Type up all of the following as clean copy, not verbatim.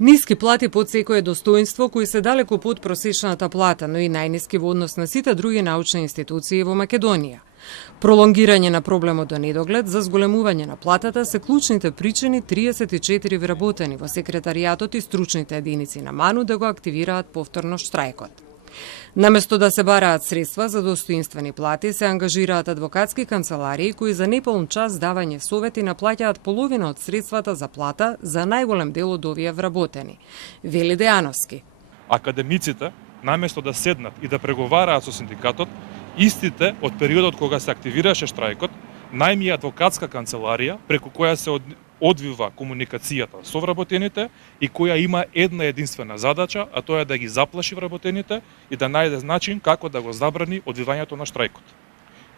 Ниски плати под секое достоинство кои се далеку под просечната плата, но и најниски во однос на сите други научни институции во Македонија. Пролонгирање на проблемот до недоглед за зголемување на платата се клучните причини 34 вработени во секретаријатот и стручните единици на МАНУ да го активираат повторно штрајкот. Наместо да се бараат средства за достоинствени плати, се ангажираат адвокатски канцеларии кои за неполн час давање совети наплаќаат половина од средствата за плата за најголем дел од овие вработени. Вели Дејановски. Академиците, наместо да седнат и да преговараат со синдикатот, истите од периодот кога се активираше штрајкот, најми адвокатска канцеларија преку која се одвива комуникацијата со вработените и која има една единствена задача, а тоа е да ги заплаши вработените и да најде начин како да го забрани одвивањето на штрајкот.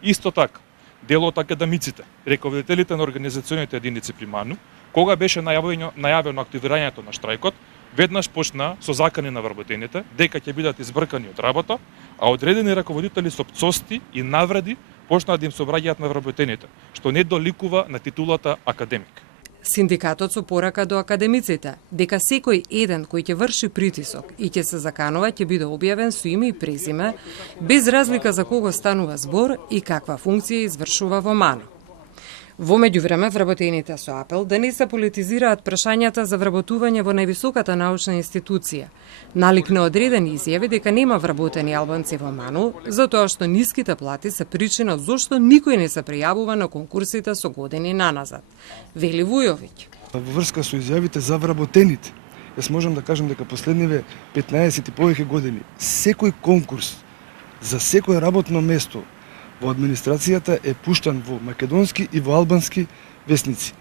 Исто така, дел од академиците, раководителите на организационите единици при МАНУ, кога беше најавено активирањето на штрајкот, веднаш почна со закани на вработените дека ќе бидат избркани од работа, а одредени раководители со пцости и навреди почнаа да им се обраќаат на вработените, што не доликува на титулата академик. Синдикатот со порака до академиците дека секој еден кој ќе врши притисок и ќе се заканува ќе биде објавен со име и презиме, без разлика за кого станува збор и каква функција извршува во МАНУ. Во меѓувреме, вработените со апел да не се политизираат прашањата за вработување во највисоката научна институција, налик на одредени изјави дека нема вработени албанци во МАНУ, затоа што ниските плати се причина зошто никој не се пријавува на конкурсите со години наназад. Вели Вујовиќ. Во врска со изјавите за вработените, јас можам да кажам дека последниве 15 и повеќе години секој конкурс за секој работно место во администрацијата е пуштан во македонски и во албански весници.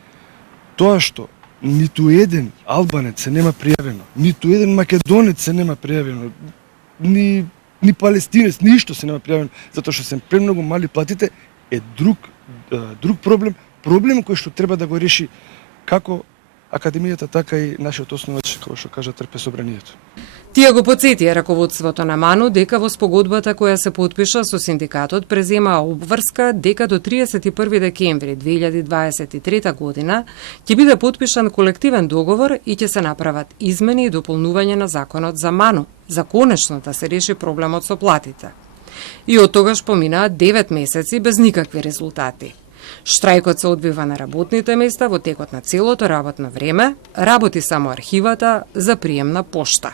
Тоа што ниту еден албанец се нема пријавено, ниту еден македонец се нема пријавено, ни палестинец, ништо се нема пријавено, затоа што се премногу мали платите, е друг проблем, проблем кој што треба да го реши како академијата, така и нашиот основач, како што кажа, Трпе Собранието. Тие го потсетија раководството на МАНУ дека во спогодбата која се потпиша со синдикатот преземаа обврска дека до 31 декември 2023 година ќе биде потпишан колективен договор и ќе се направат измени и дополнување на законот за МАНУ, за конечно да се реши проблемот со платите. И од тогаш поминаа 9 месеци без никакви резултати. Штрајкот се одбива на работните места во текот на целото работно време, работи само архивата за прием на пошта.